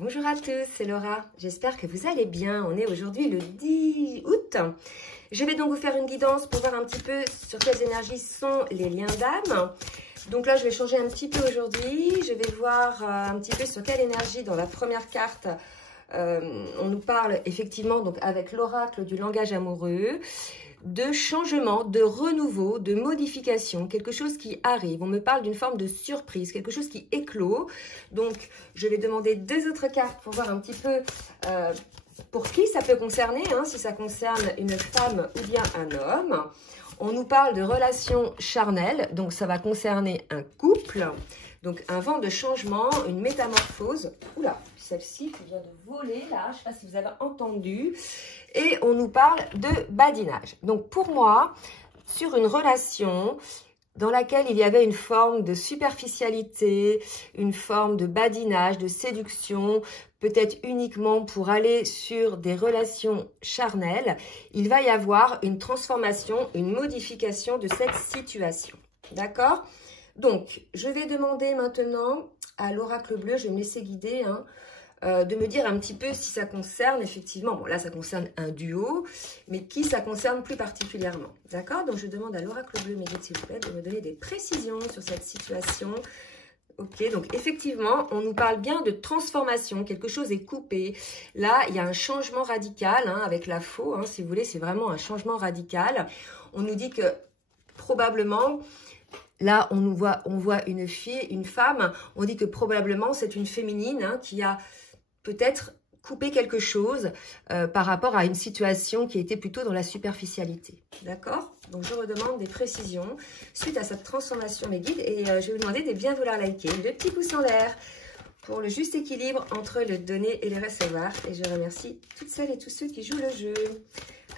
Bonjour à tous, c'est Laura. J'espère que vous allez bien. On est aujourd'hui le 10 août. Je vais donc vous faire une guidance pour voir un petit peu sur quelles énergies sont les liens d'âme. Donc là, je vais changer un petit peu aujourd'hui. Je vais voir un petit peu sur quelle énergie dans la première carte on nous parle effectivement donc avec l'oracle du langage amoureux, de changement, de renouveau, de modification, quelque chose qui arrive. On me parle d'une forme de surprise, quelque chose qui éclot. Donc, je vais demander deux autres cartes pour voir un petit peu pour qui ça peut concerner, hein, si ça concerne une femme ou bien un homme. On nous parle de relations charnelles, donc ça va concerner un couple. Donc, un vent de changement, une métamorphose. Oula, celle-ci qui vient de voler, là, je ne sais pas si vous avez entendu. Et on nous parle de badinage. Donc, pour moi, sur une relation dans laquelle il y avait une forme de superficialité, une forme de badinage, de séduction, peut-être uniquement pour aller sur des relations charnelles, il va y avoir une transformation, une modification de cette situation. D'accord ? Donc, je vais demander maintenant à l'oracle bleu, je vais me laisser guider, hein, de me dire un petit peu si ça concerne effectivement, bon là ça concerne un duo, mais qui ça concerne plus particulièrement. D'accord? Donc, je demande à l'oracle bleu, mes guides s'il vous plaît, de me donner des précisions sur cette situation. Ok, donc effectivement, on nous parle bien de transformation, quelque chose est coupé. Là, il y a un changement radical, hein, avec la faux, hein, si vous voulez, c'est vraiment un changement radical. On nous dit que probablement... Là, on voit une fille, une femme. On dit que probablement c'est une féminine, hein, qui a peut-être coupé quelque chose par rapport à une situation qui était plutôt dans la superficialité. D'accord? Donc, je redemande des précisions suite à cette transformation, mes guides. Et je vais vous demander de bien vouloir liker, de petits pouces en l'air pour le juste équilibre entre le donner et le recevoir. Et je remercie toutes celles et tous ceux qui jouent le jeu.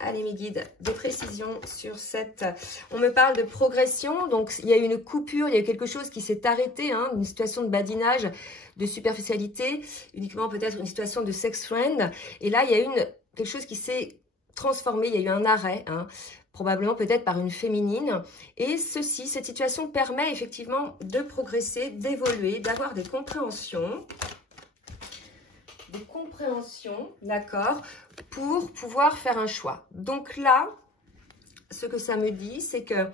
Allez, mes guides, des précisions sur cette... On me parle de progression, donc il y a eu une coupure, il y a eu quelque chose qui s'est arrêté, hein, une situation de badinage, de superficialité, uniquement peut-être une situation de sex friend. Et là, il y a eu quelque chose qui s'est transformé, il y a eu un arrêt, hein, probablement peut-être par une féminine. Et ceci, cette situation permet effectivement de progresser, d'évoluer, d'avoir des compréhensions. D'accord, pour pouvoir faire un choix. Donc là, ce que ça me dit, c'est que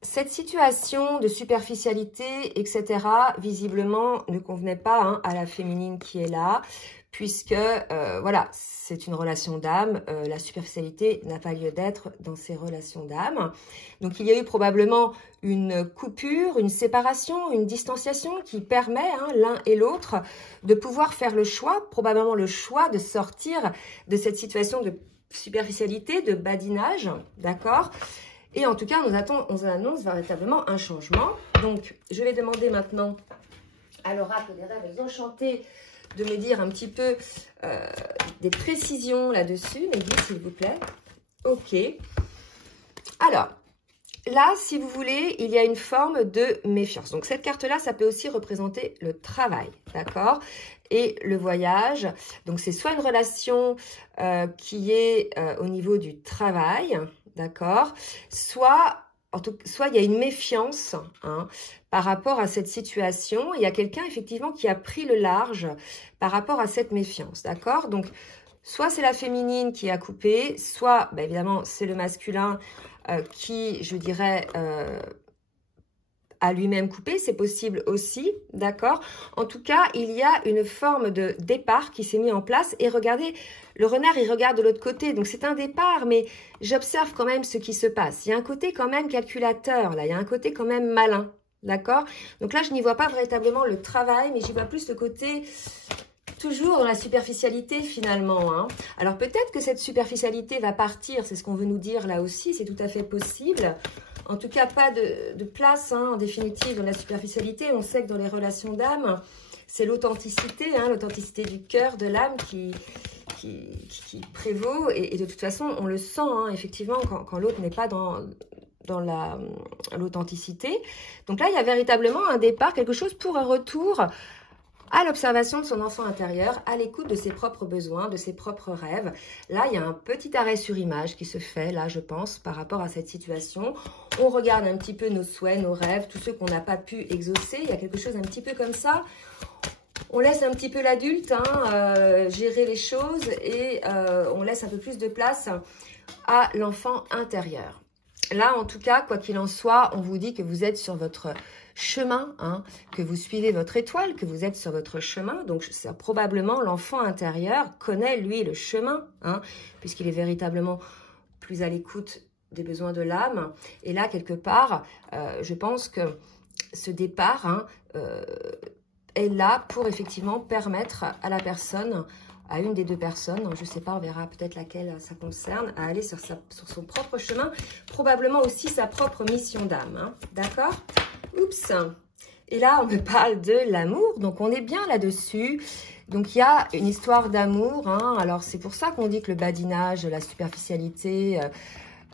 cette situation de superficialité, etc., visiblement ne convenait pas, hein, à la féminine qui est là, puisque, voilà, c'est une relation d'âme. La superficialité n'a pas lieu d'être dans ces relations d'âme. Donc, il y a eu probablement une coupure, une séparation, une distanciation qui permet, hein, l'un et l'autre de pouvoir faire le choix, probablement le choix de sortir de cette situation de superficialité, de badinage, d'accord ? Et en tout cas, on annonce véritablement un changement. Donc, je vais demander maintenant à l'oracle des rêves enchantés de me dire un petit peu des précisions là-dessus, mes guides, s'il vous plaît. Ok. Alors, là, si vous voulez, il y a une forme de méfiance. Donc, cette carte-là, ça peut aussi représenter le travail, d'accord? Et le voyage. Donc, c'est soit une relation qui est au niveau du travail, d'accord? Soit il y a une méfiance, hein, par rapport à cette situation. Il y a quelqu'un, effectivement, qui a pris le large par rapport à cette méfiance, d'accord? Donc, soit c'est la féminine qui a coupé, soit, ben, évidemment, c'est le masculin qui, je dirais, a lui-même coupé. C'est possible aussi, d'accord? En tout cas, il y a une forme de départ qui s'est mis en place. Et regardez, le renard, il regarde de l'autre côté. Donc, c'est un départ, mais j'observe quand même ce qui se passe. Il y a un côté quand même calculateur, là. Il y a un côté quand même malin, d'accord? Donc là, je n'y vois pas véritablement le travail, mais j'y vois plus le côté... toujours dans la superficialité finalement, hein. Alors peut-être que cette superficialité va partir, c'est ce qu'on veut nous dire là aussi, c'est tout à fait possible. En tout cas, pas de place, hein, en définitive, dans la superficialité. On sait que dans les relations d'âme, c'est l'authenticité, hein, l'authenticité du cœur, de l'âme qui prévaut. Et de toute façon, on le sent, hein, effectivement, quand l'autre n'est pas dans l'authenticité. Donc là, il y a véritablement un départ, quelque chose pour un retour à l'observation de son enfant intérieur, à l'écoute de ses propres besoins, de ses propres rêves. Là, il y a un petit arrêt sur image qui se fait, là, je pense, par rapport à cette situation. On regarde un petit peu nos souhaits, nos rêves, tous ceux qu'on n'a pas pu exaucer. Il y a quelque chose un petit peu comme ça. On laisse un petit peu l'adulte gérer les choses et on laisse un peu plus de place à l'enfant intérieur. Là, en tout cas, quoi qu'il en soit, on vous dit que vous êtes sur votre chemin, que vous suivez votre étoile, que vous êtes sur votre chemin. Donc, ça, probablement, l'enfant intérieur connaît, lui, le chemin, puisqu'il est véritablement plus à l'écoute des besoins de l'âme. Et là, quelque part, je pense que ce départ est là pour effectivement permettre à la personne, à une des deux personnes, je ne sais pas, on verra peut-être laquelle ça concerne, à aller sur son propre chemin, probablement aussi sa propre mission d'âme. D'accord? Oups! Et là, on me parle de l'amour, donc on est bien là-dessus. Donc, il y a une histoire d'amour. Alors, c'est pour ça qu'on dit que le badinage, la superficialité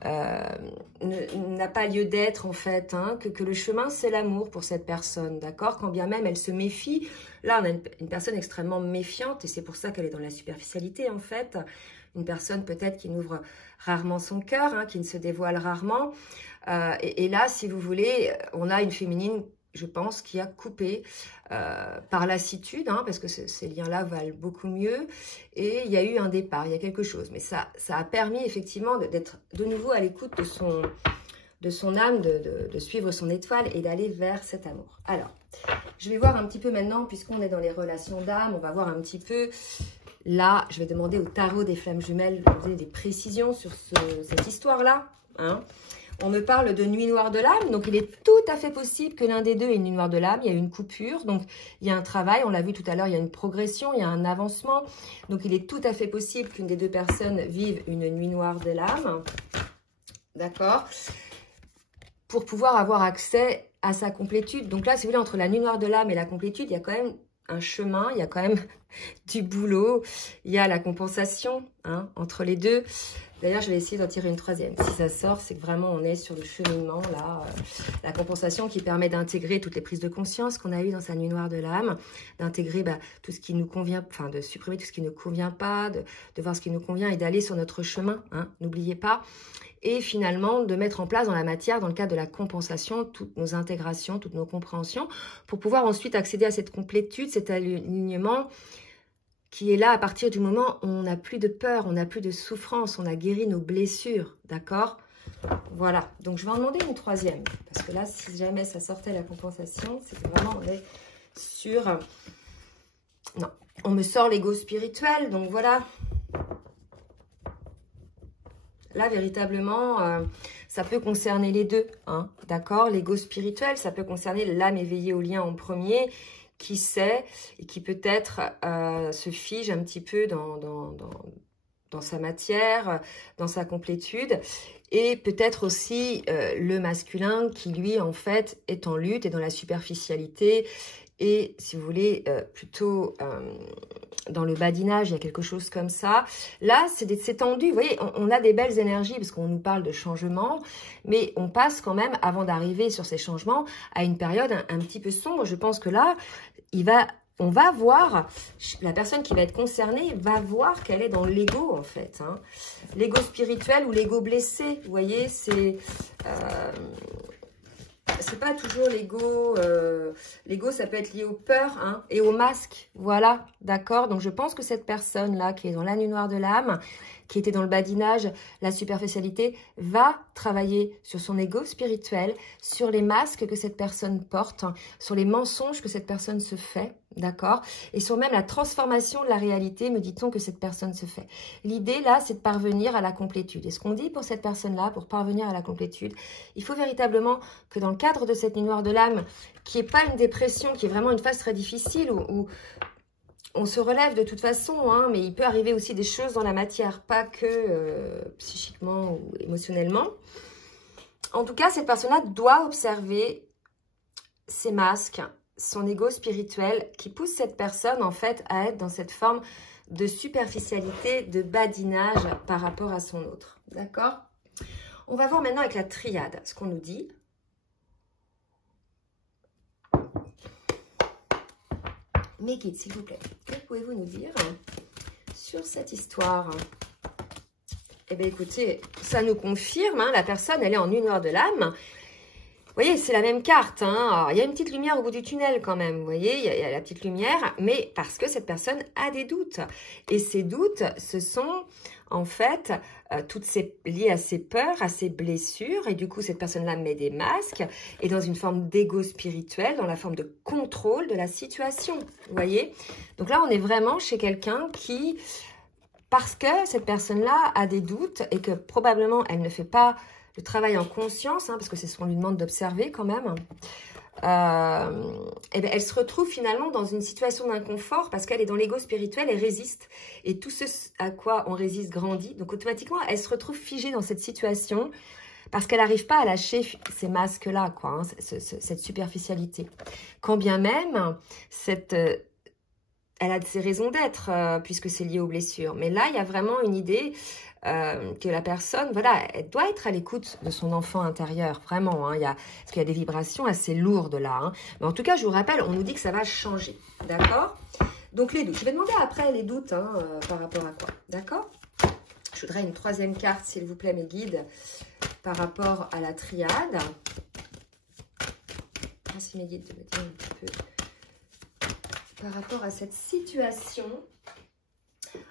n'a pas lieu d'être, en fait. Que le chemin, c'est l'amour pour cette personne, d'accord? Quand bien même elle se méfie. Là, on a une personne extrêmement méfiante et c'est pour ça qu'elle est dans la superficialité, en fait. Une personne peut-être qui n'ouvre rarement son cœur, qui ne se dévoile rarement. Et là, si vous voulez, on a une féminine, je pense, qui a coupé par lassitude, parce que ces liens-là valent beaucoup mieux. Et il y a eu un départ, il y a quelque chose. Mais ça a permis effectivement d'être de nouveau à l'écoute de son âme, de suivre son étoile et d'aller vers cet amour. Alors, je vais voir un petit peu maintenant, puisqu'on est dans les relations d'âme, on va voir un petit peu... Là, je vais demander au tarot des flammes jumelles de donner des précisions sur cette histoire-là. On me parle de nuit noire de l'âme, donc il est tout à fait possible que l'un des deux ait une nuit noire de l'âme. Il y a une coupure, donc il y a un travail, on l'a vu tout à l'heure, il y a une progression, il y a un avancement. Donc il est tout à fait possible qu'une des deux personnes vive une nuit noire de l'âme. D'accord? Pour pouvoir avoir accès à sa complétude. Donc là, si vous voulez, entre la nuit noire de l'âme et la complétude, il y a quand même un chemin, il y a quand même du boulot, il y a la compensation entre les deux. D'ailleurs, je vais essayer d'en tirer une troisième. Si ça sort, c'est que vraiment on est sur le cheminement, là. La compensation qui permet d'intégrer toutes les prises de conscience qu'on a eues dans sa nuit noire de l'âme, d'intégrer tout ce qui nous convient, enfin de supprimer tout ce qui ne convient pas, de voir ce qui nous convient et d'aller sur notre chemin, n'oubliez pas. Et finalement, de mettre en place dans la matière, dans le cadre de la compensation, toutes nos intégrations, toutes nos compréhensions, pour pouvoir ensuite accéder à cette complétude, cet alignement qui est là à partir du moment où on n'a plus de peur, on n'a plus de souffrance, on a guéri nos blessures, d'accord? Voilà, donc je vais en demander une troisième, parce que là, si jamais ça sortait la compensation, c'est que vraiment on est sur... Non, on me sort l'ego spirituel, donc voilà. Là, véritablement, ça peut concerner les deux, d'accord? L'ego spirituel, ça peut concerner l'âme éveillée au lien en premier, qui sait et qui peut-être se fige un petit peu dans sa matière, dans sa complétude. Et peut-être aussi le masculin qui, lui, en fait, est en lutte et dans la superficialité. Et, si vous voulez, plutôt... dans le badinage, il y a quelque chose comme ça. Là, c'est tendu. Vous voyez, on a des belles énergies parce qu'on nous parle de changement, mais on passe quand même, avant d'arriver sur ces changements, à une période un petit peu sombre. Je pense que là, on va voir, la personne qui va être concernée va voir qu'elle est dans l'ego, en fait. L'ego spirituel ou l'ego blessé. Vous voyez, c'est pas toujours l'ego. L'ego, ça peut être lié aux peurs et aux masques. Voilà, d'accord? Donc, je pense que cette personne-là, qui est dans la nuit noire de l'âme, qui était dans le badinage, la superficialité, va travailler sur son ego spirituel, sur les masques que cette personne porte, sur les mensonges que cette personne se fait, d'accord? Et sur même la transformation de la réalité, me dit-on, que cette personne se fait. L'idée, là, c'est de parvenir à la complétude. Et ce qu'on dit pour cette personne-là, pour parvenir à la complétude, il faut véritablement que dans le cadre de cette nuit noire de l'âme, qui n'est pas une dépression, qui est vraiment une phase très difficile, où on se relève de toute façon, mais il peut arriver aussi des choses dans la matière, pas que psychiquement ou émotionnellement. En tout cas, cette personne-là doit observer ses masques, son ego spirituel, qui pousse cette personne, en fait, à être dans cette forme de superficialité, de badinage par rapport à son autre. D'accord? On va voir maintenant avec la triade ce qu'on nous dit. Mes guides, s'il vous plaît, que pouvez-vous nous dire sur cette histoire? Eh bien, écoutez, ça nous confirme, la personne, elle est en nuit noire de l'âme. voyez, c'est la même carte. Hein. Alors, il y a une petite lumière au bout du tunnel quand même. Vous voyez, il y a la petite lumière, mais parce que cette personne a des doutes. Et ces doutes, ce sont en fait liées à ses peurs, à ses blessures. Et du coup, cette personne-là met des masques et dans une forme d'ego spirituel, dans la forme de contrôle de la situation. Vous voyez? Donc là, on est vraiment chez quelqu'un qui... Parce que cette personne-là a des doutes et que probablement elle ne fait pas le travail en conscience, hein, parce que c'est ce qu'on lui demande d'observer quand même, et bien elle se retrouve finalement dans une situation d'inconfort parce qu'elle est dans l'ego spirituel et résiste. Et tout ce à quoi on résiste grandit. Donc automatiquement, elle se retrouve figée dans cette situation parce qu'elle n'arrive pas à lâcher ces masques-là, quoi, hein, cette superficialité. Quand bien même, elle a ses raisons d'être, puisque c'est lié aux blessures. Mais là, il y a vraiment une idée que la personne, voilà, elle doit être à l'écoute de son enfant intérieur, vraiment. Hein, parce qu'il y a des vibrations assez lourdes là. Hein. Mais en tout cas, je vous rappelle, on nous dit que ça va changer, d'accord? Donc les doutes. Je vais demander après les doutes hein, par rapport à quoi, d'accord? Je voudrais une troisième carte, s'il vous plaît, mes guides, par rapport à la triade. Merci mes guides de me dire un petit peu... par rapport à cette situation.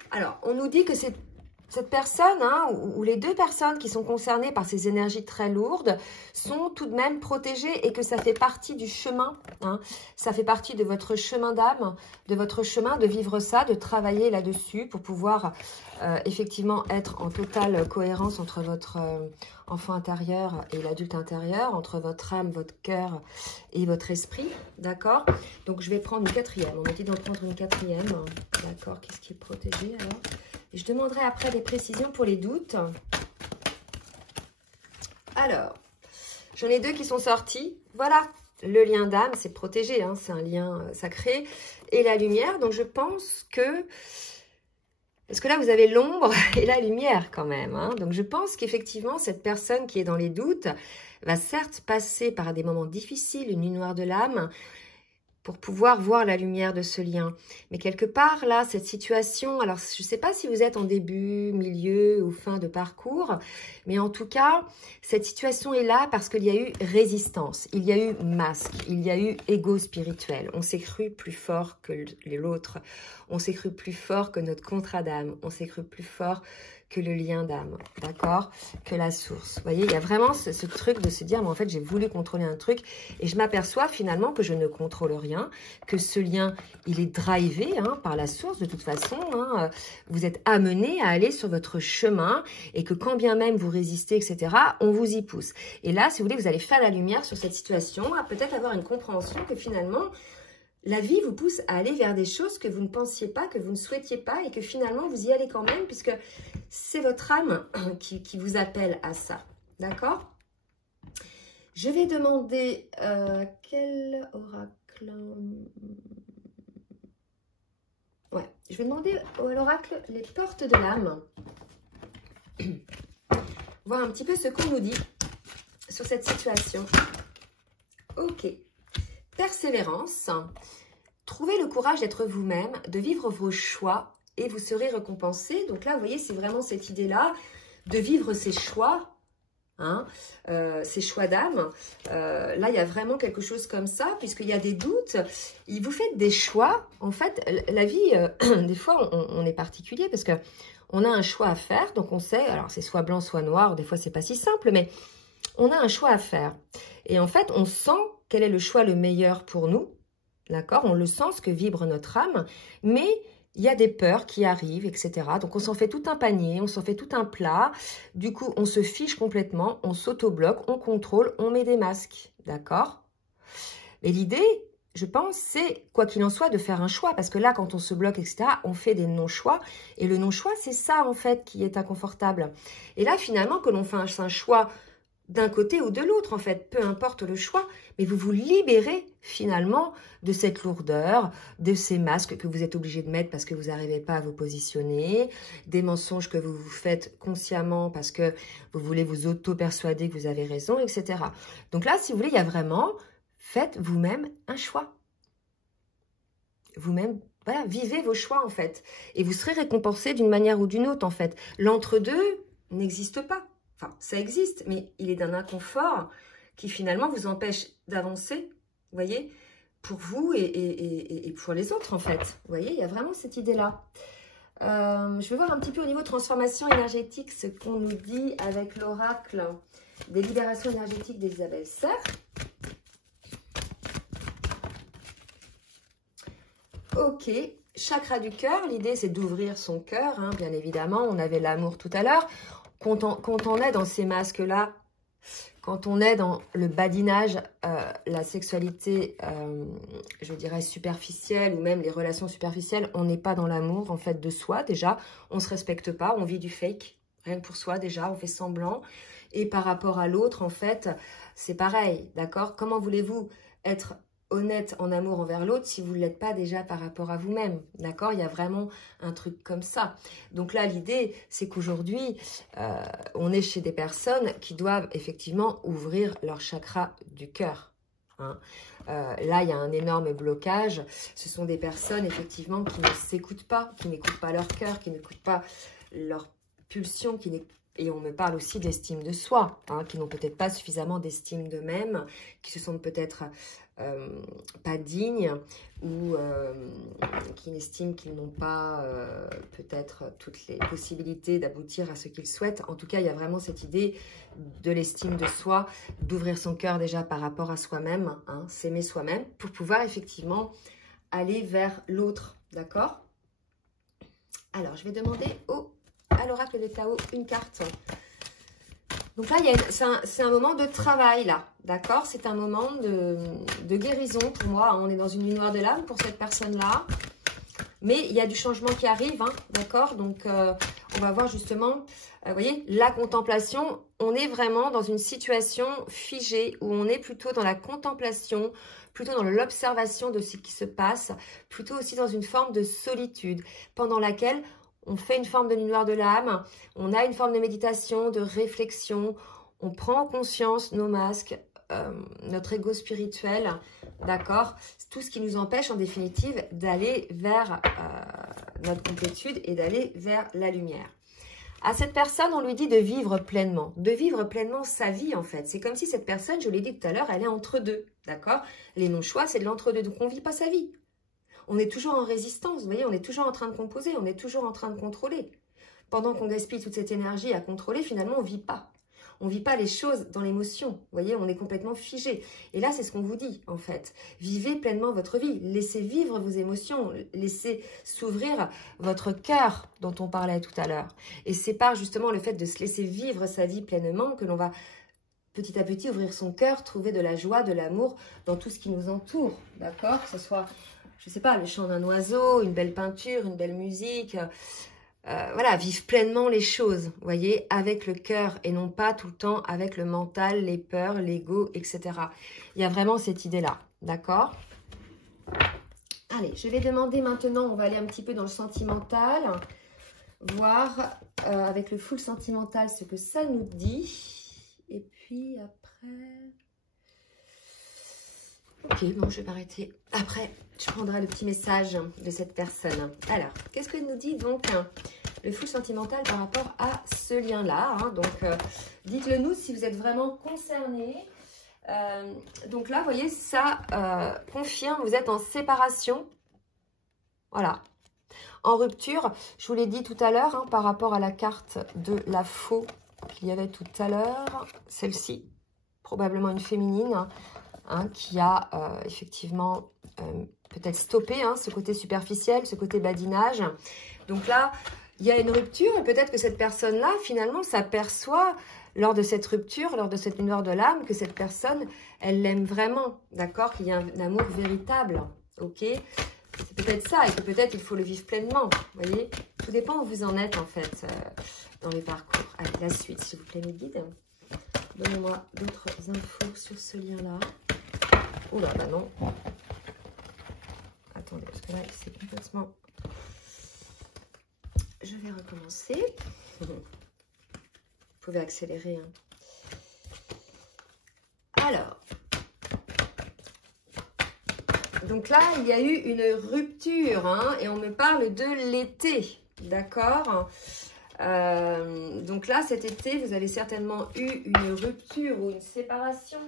Alors, on nous dit que cette personne, hein, ou les deux personnes qui sont concernées par ces énergies très lourdes, sont tout de même protégées et que ça fait partie du chemin. Hein. Ça fait partie de votre chemin d'âme, de votre chemin de vivre ça, de travailler là-dessus pour pouvoir effectivement être en totale cohérence entre votre enfant intérieur et l'adulte intérieur, entre votre âme, votre cœur et votre esprit, d'accord? Donc, je vais prendre une quatrième. On m'a dit d'en prendre une quatrième, d'accord? Qu'est-ce qui est protégé, alors? Et je demanderai après des précisions pour les doutes. Alors, j'en ai deux qui sont sortis. Voilà, le lien d'âme, c'est protégé, hein, c'est un lien sacré. Et la lumière, donc je pense que... Parce que là, vous avez l'ombre et la lumière quand même. Hein. Donc, je pense qu'effectivement, cette personne qui est dans les doutes va certes passer par des moments difficiles, une nuit noire de l'âme, pour pouvoir voir la lumière de ce lien. Mais quelque part, là, cette situation, alors je ne sais pas si vous êtes en début, milieu ou fin de parcours, mais en tout cas, cette situation est là parce qu'il y a eu résistance, il y a eu masque, il y a eu ego spirituel. On s'est cru plus fort que l'autre, on s'est cru plus fort que notre contrat d'âme, on s'est cru plus fort que le lien d'âme, d'accord? Que la source. Vous voyez, il y a vraiment ce truc de se dire, mais en fait, j'ai voulu contrôler un truc et je m'aperçois finalement que je ne contrôle rien, que ce lien, il est drivé hein, par la source de toute façon. Hein, vous êtes amené à aller sur votre chemin et que quand bien même vous résistez, etc., on vous y pousse. Et là, si vous voulez, vous allez faire la lumière sur cette situation, à peut-être avoir une compréhension que finalement, la vie vous pousse à aller vers des choses que vous ne pensiez pas, que vous ne souhaitiez pas et que finalement vous y allez quand même puisque c'est votre âme qui vous appelle à ça. D'accord? Je vais demander quel oracle... Ouais, je vais demander à l'oracle les portes de l'âme. Voir un petit peu ce qu'on nous dit sur cette situation. Ok. Persévérance. Trouvez le courage d'être vous-même, de vivre vos choix et vous serez récompensé. Donc là, vous voyez, c'est vraiment cette idée-là de vivre ses choix, hein, ses choix d'âme. Là, il y a vraiment quelque chose comme ça, puisqu'il y a des doutes. Vous faites des choix. En fait, la vie, des fois, on est particulier parce que on a un choix à faire. Donc, on sait, alors c'est soit blanc, soit noir. Des fois, c'est pas si simple, mais on a un choix à faire. Et en fait, on sent quel est le choix le meilleur pour nous. D'accord? On le sent, ce que vibre notre âme. Mais il y a des peurs qui arrivent, etc. Donc, on s'en fait tout un panier, on s'en fait tout un plat. Du coup, on se fiche complètement, on s'auto-bloque, on contrôle, on met des masques. D'accord? Mais l'idée, je pense, c'est, quoi qu'il en soit, de faire un choix. Parce que là, quand on se bloque, etc., on fait des non-choix. Et le non-choix, c'est ça, en fait, qui est inconfortable. Et là, finalement, que l'on fasse un choix d'un côté ou de l'autre, en fait, peu importe le choix, mais vous vous libérez finalement de cette lourdeur, de ces masques que vous êtes obligé de mettre parce que vous n'arrivez pas à vous positionner, des mensonges que vous vous faites consciemment parce que vous voulez vous auto-persuader que vous avez raison, etc. Donc là, si vous voulez, il y a vraiment, faites vous-même un choix. Vous-même, voilà, vivez vos choix en fait. Et vous serez récompensé d'une manière ou d'une autre en fait. L'entre-deux n'existe pas. Enfin, ça existe, mais il est d'un inconfort qui finalement vous empêche d'avancer, vous voyez, pour vous et pour les autres en fait. Vous voyez, il y a vraiment cette idée-là. Je vais voir un petit peu au niveau transformation énergétique ce qu'on nous dit avec l'oracle des libérations énergétiques d'Isabelle Serre. Ok, chakra du cœur, l'idée c'est d'ouvrir son cœur, hein, bien évidemment, on avait l'amour tout à l'heure. Quand on est dans ces masques-là, quand on est dans le badinage, la sexualité, je dirais superficielle, ou même les relations superficielles, on n'est pas dans l'amour, en fait, de soi, déjà. On ne se respecte pas, on vit du fake, rien que pour soi, déjà, on fait semblant. Et par rapport à l'autre, en fait, c'est pareil, d'accord? Comment voulez-vous être honnête en amour envers l'autre si vous ne l'êtes pas déjà par rapport à vous-même, d'accord? Il y a vraiment un truc comme ça. Donc là, l'idée, c'est qu'aujourd'hui, on est chez des personnes qui doivent effectivement ouvrir leur chakra du cœur. Hein. Là, il y a un énorme blocage. Ce sont des personnes, effectivement, qui ne s'écoutent pas, qui n'écoutent pas leur cœur, qui n'écoutent pas leur pulsion, et on me parle aussi d'estime de soi, hein, qui n'ont peut-être pas suffisamment d'estime d'eux-mêmes, qui se sentent peut-être pas dignes ou qui estiment qu'ils n'ont pas peut-être toutes les possibilités d'aboutir à ce qu'ils souhaitent. En tout cas, il y a vraiment cette idée de l'estime de soi, d'ouvrir son cœur déjà par rapport à soi-même, hein, s'aimer soi-même, pour pouvoir effectivement aller vers l'autre, d'accord? Alors, je vais demander à l'oracle de Tao une carte. Donc là, c'est un moment de travail, là, d'accord? C'est un moment de guérison pour moi. On est dans une nuit noire de l'âme pour cette personne-là. Mais il y a du changement qui arrive, hein, d'accord? Donc, on va voir justement, vous voyez, la contemplation. On est vraiment dans une situation figée où on est plutôt dans la contemplation, plutôt dans l'observation de ce qui se passe, plutôt aussi dans une forme de solitude pendant laquelle on fait une forme de nuit noire de l'âme, on a une forme de méditation, de réflexion, on prend en conscience nos masques, notre ego spirituel, d'accord? Tout ce qui nous empêche en définitive d'aller vers notre complétude et d'aller vers la lumière. À cette personne, on lui dit de vivre pleinement sa vie en fait. C'est comme si cette personne, je l'ai dit tout à l'heure, elle est entre deux, d'accord? Les non-choix, c'est de l'entre-deux, donc on ne vit pas sa vie. On est toujours en résistance, vous voyez, on est toujours en train de composer, on est toujours en train de contrôler. Pendant qu'on gaspille toute cette énergie à contrôler, finalement, on ne vit pas. On ne vit pas les choses dans l'émotion, vous voyez, on est complètement figé. Et là, c'est ce qu'on vous dit, en fait. Vivez pleinement votre vie, laissez vivre vos émotions, laissez s'ouvrir votre cœur dont on parlait tout à l'heure. Et c'est par justement le fait de se laisser vivre sa vie pleinement que l'on va petit à petit ouvrir son cœur, trouver de la joie, de l'amour dans tout ce qui nous entoure, d'accord? Que ce soit, je ne sais pas, le chant d'un oiseau, une belle peinture, une belle musique. Voilà, vivre pleinement les choses, vous voyez, avec le cœur et non pas tout le temps avec le mental, les peurs, l'ego, etc. Il y a vraiment cette idée-là, d'accord? Allez, je vais demander maintenant, on va aller un petit peu dans le sentimental, voir avec le full sentimental ce que ça nous dit. Et puis après... Ok, bon, je vais m'arrêter. Après, je prendrai le petit message de cette personne. Alors, qu'est-ce que nous dit donc le full sentimental par rapport à ce lien-là, hein? Donc, dites-le nous si vous êtes vraiment concernés. Donc là, vous voyez, ça confirme, vous êtes en séparation. Voilà. En rupture, je vous l'ai dit tout à l'heure, hein, par rapport à la carte de la faux qu'il y avait tout à l'heure. Celle-ci, probablement une féminine. Hein, qui a effectivement peut-être stoppé ce côté superficiel, ce côté badinage. Donc là, il y a une rupture et peut-être que cette personne-là, finalement, s'aperçoit lors de cette rupture, lors de cette nuit noire de l'âme, que cette personne, elle l'aime vraiment, d'accord? Qu'il y a un amour véritable, ok? C'est peut-être ça et que peut-être il faut le vivre pleinement, vous voyez? Tout dépend où vous en êtes, en fait, dans les parcours. Allez, la suite, s'il vous plaît, mes guides. Donnez-moi d'autres infos sur ce lien-là. Oula, bah non. Attendez, parce que là, c'est complètement... Je vais recommencer. Vous pouvez accélérer. Hein. Alors. Donc là, il y a eu une rupture. Hein, et on me parle de l'été. D'accord? Donc là, cet été, vous avez certainement eu une rupture ou une séparation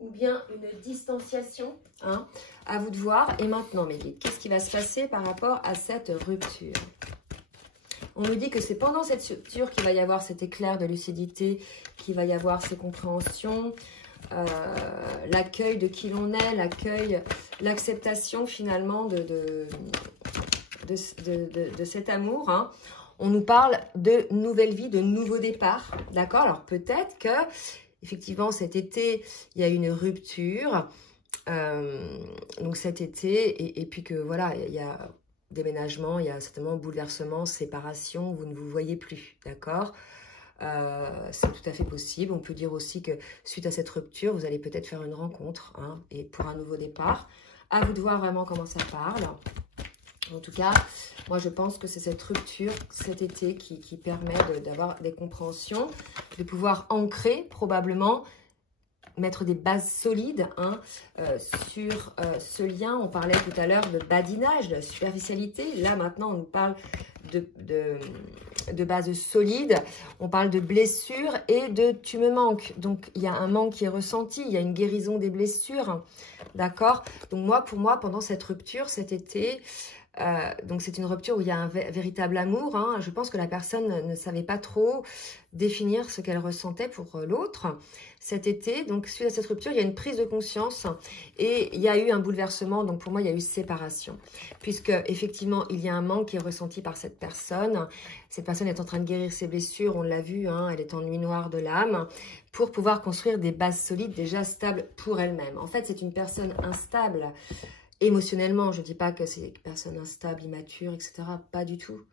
ou bien une distanciation, hein, à vous de voir. Et maintenant, mes guides, qu'est-ce qui va se passer par rapport à cette rupture? On nous dit que c'est pendant cette rupture qu'il va y avoir cet éclair de lucidité, qu'il va y avoir ces compréhensions, l'accueil de qui l'on est, l'accueil, l'acceptation finalement de cet amour, hein. On nous parle de nouvelle vie, de nouveau départ, d'accord? Alors peut-être que, effectivement, cet été, il y a une rupture, donc cet été, et puis que voilà, il y a déménagement, il y a certainement bouleversement, séparation, vous ne vous voyez plus, d'accord? C'est tout à fait possible. On peut dire aussi que suite à cette rupture, vous allez peut-être faire une rencontre, hein, et pour un nouveau départ. À vous de voir vraiment comment ça parle. En tout cas, moi je pense que c'est cette rupture cet été qui permet d'avoir des compréhensions, de pouvoir ancrer probablement, mettre des bases solides, hein, sur ce lien. On parlait tout à l'heure de badinage, de superficialité. Là maintenant on nous parle de bases solides. On parle de blessures et de tu me manques. Donc il y a un manque qui est ressenti, il y a une guérison des blessures, d'accord? Donc moi, pour moi, pendant cette rupture cet été, donc c'est une rupture où il y a un véritable amour, hein. Je pense que la personne ne savait pas trop définir ce qu'elle ressentait pour l'autre cet été. Donc suite à cette rupture, il y a une prise de conscience et il y a eu un bouleversement. Donc pour moi, il y a eu séparation, puisque effectivement, il y a un manque qui est ressenti par cette personne. Cette personne est en train de guérir ses blessures, on l'a vu, hein, elle est en nuit noire de l'âme, pour pouvoir construire des bases solides déjà stables pour elle-même. En fait, c'est une personne instable émotionnellement. Je ne dis pas que c'est une personne instable, immature, etc. Pas du tout.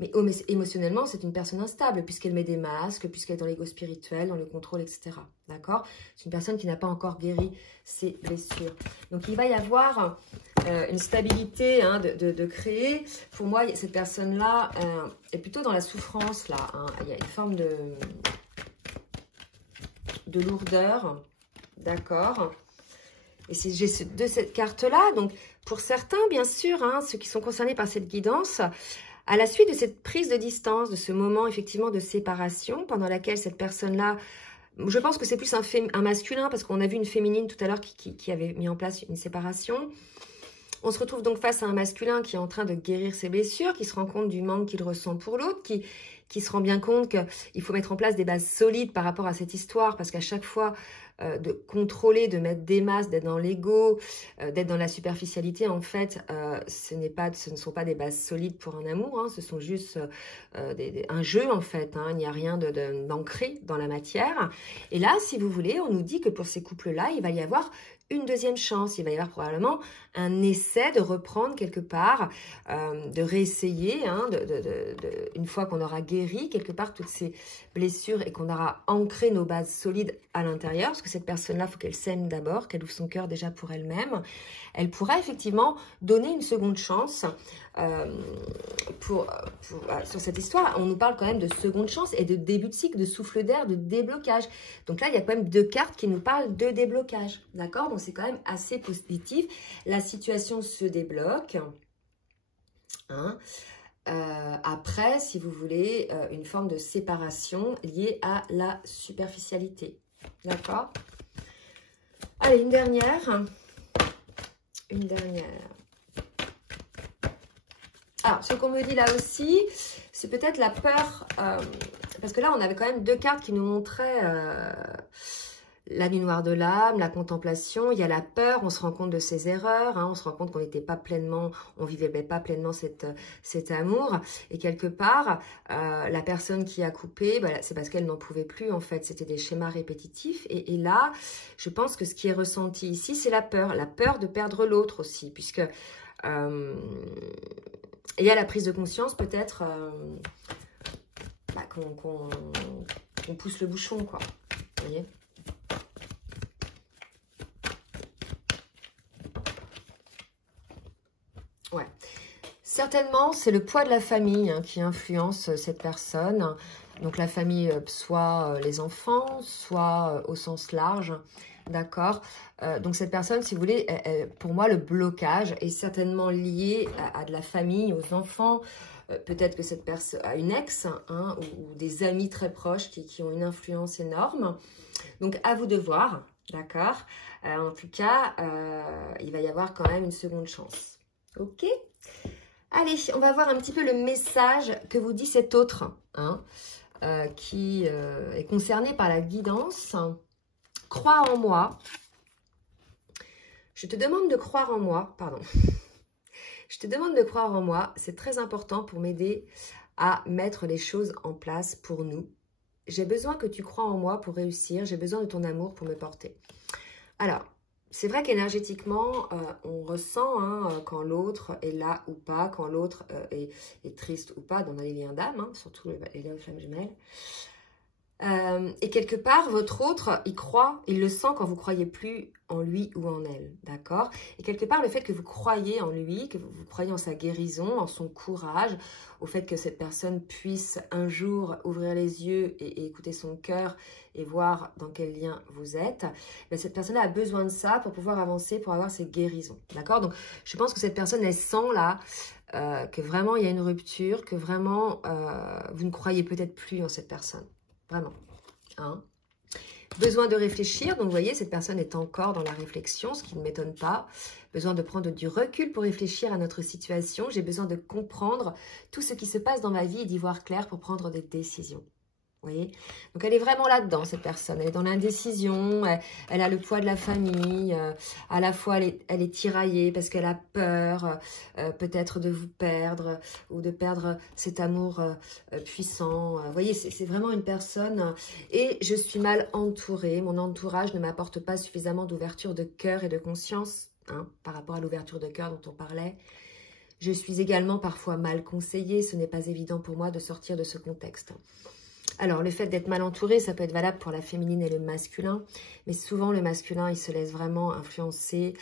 Mais émotionnellement, c'est une personne instable, puisqu'elle met des masques, puisqu'elle est dans l'ego spirituel, dans le contrôle, etc. D'accord? C'est une personne qui n'a pas encore guéri ses blessures. Donc, il va y avoir une stabilité, hein, de créer. Pour moi, cette personne-là est plutôt dans la souffrance, là, hein. Il y a une forme de lourdeur. D'accord? Et j'ai de cette carte-là. Donc, pour certains, bien sûr, hein, ceux qui sont concernés par cette guidance, à la suite de cette prise de distance, de ce moment, effectivement, de séparation, pendant laquelle cette personne-là, je pense que c'est plus un masculin, parce qu'on a vu une féminine tout à l'heure qui avait mis en place une séparation. On se retrouve donc face à un masculin qui est en train de guérir ses blessures, qui se rend compte du manque qu'il ressent pour l'autre, qui se rend bien compte qu'il faut mettre en place des bases solides par rapport à cette histoire, parce qu'à chaque fois, de contrôler, de mettre des masques, d'être dans l'ego, d'être dans la superficialité, en fait, ce ne sont pas des bases solides pour un amour, hein, ce sont juste un jeu, en fait, hein, il n'y a rien d'ancré dans la matière. Et là, si vous voulez, on nous dit que pour ces couples-là, il va y avoir une deuxième chance, il va y avoir probablement un essai de reprendre quelque part, de réessayer, hein, une fois qu'on aura guéri quelque part toutes ces blessures et qu'on aura ancré nos bases solides à l'intérieur, parce que cette personne-là, il faut qu'elle s'aime d'abord, qu'elle ouvre son cœur déjà pour elle-même. Elle pourra effectivement donner une seconde chance sur cette histoire. On nous parle quand même de seconde chance et de début de cycle, de souffle d'air, de déblocage. Donc là, il y a quand même deux cartes qui nous parlent de déblocage. D'accord? Donc c'est quand même assez positif. La situation se débloque. Hein? Après, si vous voulez, une forme de séparation liée à la superficialité. D'accord? Allez, une dernière. Une dernière. Alors, ce qu'on me dit là aussi, c'est peut-être la peur. Parce que là, on avait quand même deux cartes qui nous montraient la nuit noire de l'âme, la contemplation. Il y a la peur, on se rend compte de ses erreurs, hein, on se rend compte qu'on n'était pas pleinement, on vivait pas pleinement cet amour. Et quelque part, la personne qui a coupé, bah, c'est parce qu'elle n'en pouvait plus, en fait. C'était des schémas répétitifs. Et là, je pense que ce qui est ressenti ici, c'est la peur de perdre l'autre aussi, puisque il y a la prise de conscience, peut-être, qu'on pousse le bouchon, quoi. Vous voyez ? Ouais. Certainement, c'est le poids de la famille, hein, qui influence cette personne. Donc la famille, soit les enfants, soit au sens large, d'accord? Donc cette personne, si vous voulez, pour moi, le blocage est certainement lié à de la famille, aux enfants. Peut-être que cette personne a une ex, hein, ou des amis très proches qui ont une influence énorme. Donc à vous de voir, d'accord? En tout cas, il va y avoir quand même une seconde chance. Ok? Allez, on va voir un petit peu le message que vous dit cet autre, hein, qui est concerné par la guidance. Crois en moi. Je te demande de croire en moi, pardon. Je te demande de croire en moi. C'est très important pour m'aider à mettre les choses en place pour nous. J'ai besoin que tu crois en moi pour réussir. J'ai besoin de ton amour pour me porter. Alors, c'est vrai qu'énergétiquement, on ressent hein, quand l'autre est là ou pas, quand l'autre est triste ou pas, dans les liens d'âme, hein, surtout les liens de flammes jumelles. Et quelque part, votre autre, il croit, il le sent quand vous croyez plus en lui ou en elle, d'accord? Et quelque part, le fait que vous croyez en lui, que vous croyez en sa guérison, en son courage, au fait que cette personne puisse un jour ouvrir les yeux et écouter son cœur et voir dans quel lien vous êtes, ben cette personne a besoin de ça pour pouvoir avancer, pour avoir ses guérisons, d'accord? Donc, je pense que cette personne, elle sent là que vraiment il y a une rupture, que vraiment vous ne croyez peut-être plus en cette personne. Vraiment. Hein. Besoin de réfléchir. Donc, vous voyez, cette personne est encore dans la réflexion, ce qui ne m'étonne pas. Besoin de prendre du recul pour réfléchir à notre situation. J'ai besoin de comprendre tout ce qui se passe dans ma vie et d'y voir clair pour prendre des décisions. Vous voyez? Donc, elle est vraiment là-dedans, cette personne. Elle est dans l'indécision. Elle a le poids de la famille. À la fois, elle est tiraillée parce qu'elle a peur peut-être de vous perdre ou de perdre cet amour puissant. Vous voyez, c'est vraiment une personne. Et je suis mal entourée. Mon entourage ne m'apporte pas suffisamment d'ouverture de cœur et de conscience hein, par rapport à l'ouverture de cœur dont on parlait. Je suis également parfois mal conseillée. Ce n'est pas évident pour moi de sortir de ce contexte. Alors, le fait d'être mal entouré, ça peut être valable pour la féminine et le masculin. Mais souvent, le masculin, il se laisse vraiment influencer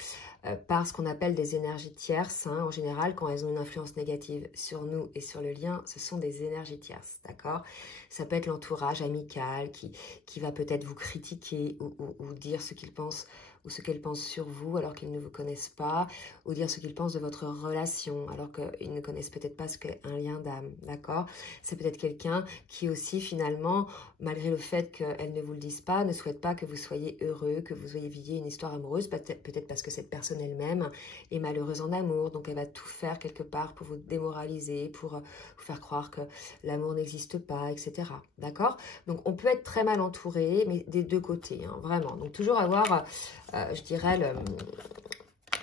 par ce qu'on appelle des énergies tierces. Hein. En général, quand elles ont une influence négative sur nous et sur le lien, ce sont des énergies tierces, d'accord? Ça peut être l'entourage amical qui va peut-être vous critiquer ou dire ce qu'il pense ou ce qu'elle pense sur vous alors qu'ils ne vous connaissent pas, ou dire ce qu'ils pensent de votre relation alors qu'ils ne connaissent peut-être pas ce qu'est un lien d'âme, d'accord? C'est peut-être quelqu'un qui aussi finalement, malgré le fait qu'elle ne vous le dise pas, ne souhaite pas que vous soyez heureux, que vous viviez une histoire amoureuse, peut-être parce que cette personne elle-même est malheureuse en amour, donc elle va tout faire quelque part pour vous démoraliser, pour vous faire croire que l'amour n'existe pas, etc. D'accord? Donc on peut être très mal entouré, mais des deux côtés, hein, vraiment. Donc toujours avoir... je dirais,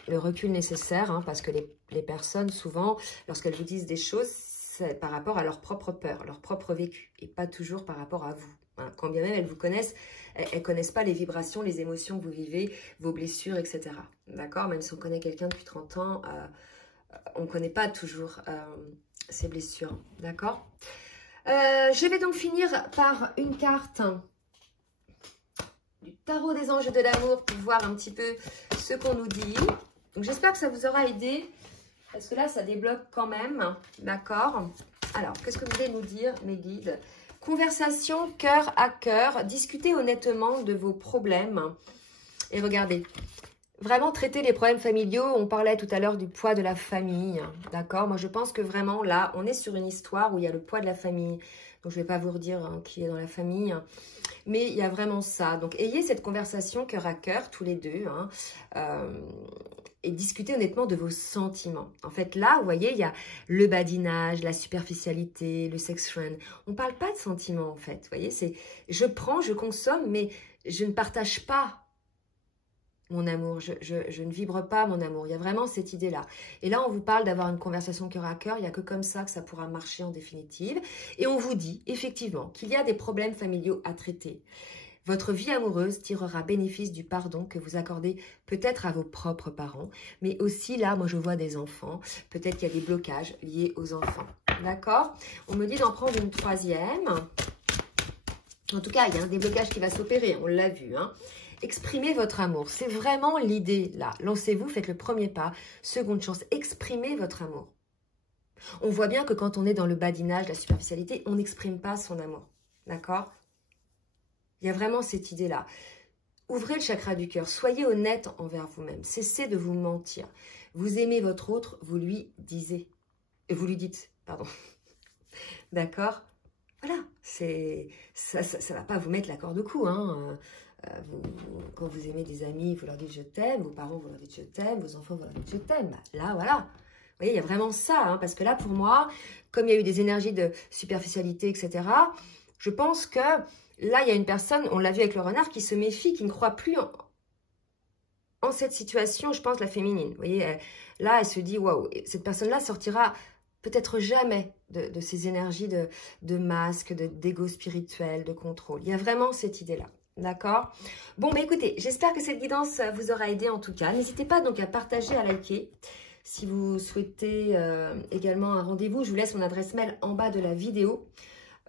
le recul nécessaire, hein, parce que les personnes, souvent, lorsqu'elles vous disent des choses, c'est par rapport à leur propre peur, leur propre vécu, et pas toujours par rapport à vous. Hein. Quand bien même elles vous connaissent, elles ne connaissent pas les vibrations, les émotions que vous vivez, vos blessures, etc. D'accord? Même si on connaît quelqu'un depuis 30 ans, on ne connaît pas toujours ses blessures. D'accord? Je vais donc finir par une carte du tarot des anges de l'amour pour voir un petit peu ce qu'on nous dit. Donc j'espère que ça vous aura aidé parce que là ça débloque quand même, d'accord? Alors qu'est-ce que vous voulez nous dire mes guides? Conversation cœur à cœur, discutez honnêtement de vos problèmes et regardez, vraiment traiter les problèmes familiaux. On parlait tout à l'heure du poids de la famille, d'accord? Moi je pense que vraiment là on est sur une histoire où il y a le poids de la famille. Donc je ne vais pas vous redire hein, qui est dans la famille. Mais il y a vraiment ça. Donc, ayez cette conversation cœur à cœur, tous les deux, hein, et discutez honnêtement de vos sentiments. En fait, là, vous voyez, il y a le badinage, la superficialité, le sex friend. On ne parle pas de sentiments, en fait. Vous voyez, c'est je prends, je consomme, mais je ne partage pas mon amour. Je ne vibre pas mon amour. Il y a vraiment cette idée-là. Et là, on vous parle d'avoir une conversation cœur à cœur. Il n'y a que comme ça que ça pourra marcher en définitive. Et on vous dit, effectivement, qu'il y a des problèmes familiaux à traiter. Votre vie amoureuse tirera bénéfice du pardon que vous accordez peut-être à vos propres parents. Mais aussi, là, moi, je vois des enfants. Peut-être qu'il y a des blocages liés aux enfants. D'accord? On me dit d'en prendre une troisième. En tout cas, il y a un déblocage qui va s'opérer. On l'a vu, hein. Exprimez votre amour. C'est vraiment l'idée là. Lancez-vous, faites le premier pas. Seconde chance, exprimez votre amour. On voit bien que quand on est dans le badinage, la superficialité, on n'exprime pas son amour. D'accord? Il y a vraiment cette idée-là. ouvrez le chakra du cœur, soyez honnête envers vous-même, cessez de vous mentir. Vous aimez votre autre, vous lui disiez, vous lui dites, pardon. D'accord? Voilà, ça va pas vous mettre la corde au cou, hein. Quand vous aimez des amis, vous leur dites je t'aime, vos parents, vous leur dites je t'aime, vos enfants, vous leur dites je t'aime. Bah, là, voilà. Vous voyez, il y a vraiment ça, hein, parce que là, pour moi, comme il y a eu des énergies de superficialité, etc., je pense que là, il y a une personne, on l'a vu avec le renard, qui se méfie, qui ne croit plus en cette situation, je pense, la féminine. Vous voyez, là, elle se dit, waouh, cette personne-là sortira peut-être jamais de ces énergies de masque, d'ego spirituel, de contrôle. Il y a vraiment cette idée-là. D'accord? Bon, bah écoutez, j'espère que cette guidance vous aura aidé en tout cas. N'hésitez pas donc à partager, à liker. Si vous souhaitez également un rendez-vous, je vous laisse mon adresse mail en bas de la vidéo,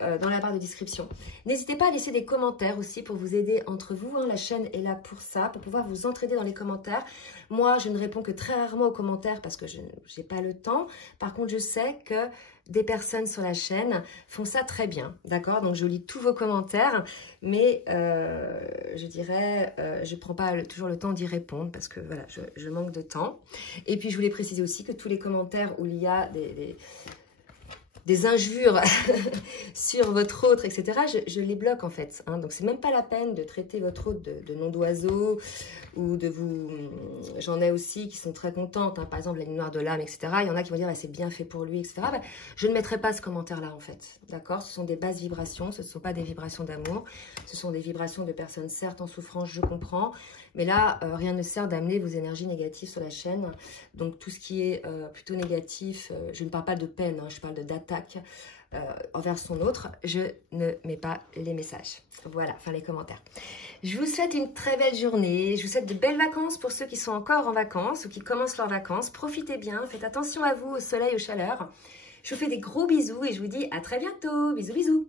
dans la barre de description. N'hésitez pas à laisser des commentaires aussi pour vous aider entre vous. Hein. La chaîne est là pour ça, pour pouvoir vous entraider dans les commentaires. Moi, je ne réponds que très rarement aux commentaires parce que je n'ai pas le temps. Par contre, je sais que des personnes sur la chaîne font ça très bien, d'accord? Donc, je lis tous vos commentaires, mais je dirais, je ne prends pas toujours le temps d'y répondre parce que, voilà, je manque de temps. Et puis, je voulais préciser aussi que tous les commentaires où il y a des injures sur votre autre, etc., je les bloque en fait. Hein. Donc, c'est même pas la peine de traiter votre autre de nom d'oiseau ou de vous... J'en ai aussi qui sont très contentes. Hein. Par exemple, la ligne noire de l'âme, etc. Il y en a qui vont dire, bah, c'est bien fait pour lui, etc. Bah, je ne mettrai pas ce commentaire-là en fait. D'accord? Ce sont des basses vibrations. Ce ne sont pas des vibrations d'amour. Ce sont des vibrations de personnes certes en souffrance, je comprends. Mais là, rien ne sert d'amener vos énergies négatives sur la chaîne. Donc, tout ce qui est plutôt négatif, je ne parle pas de peine, hein, je parle d'attaque envers son autre. Je ne mets pas les messages. Voilà, enfin les commentaires. Je vous souhaite une très belle journée. Je vous souhaite de belles vacances pour ceux qui sont encore en vacances ou qui commencent leurs vacances. Profitez bien, faites attention à vous, au soleil, aux chaleurs. Je vous fais des gros bisous et je vous dis à très bientôt. Bisous, bisous.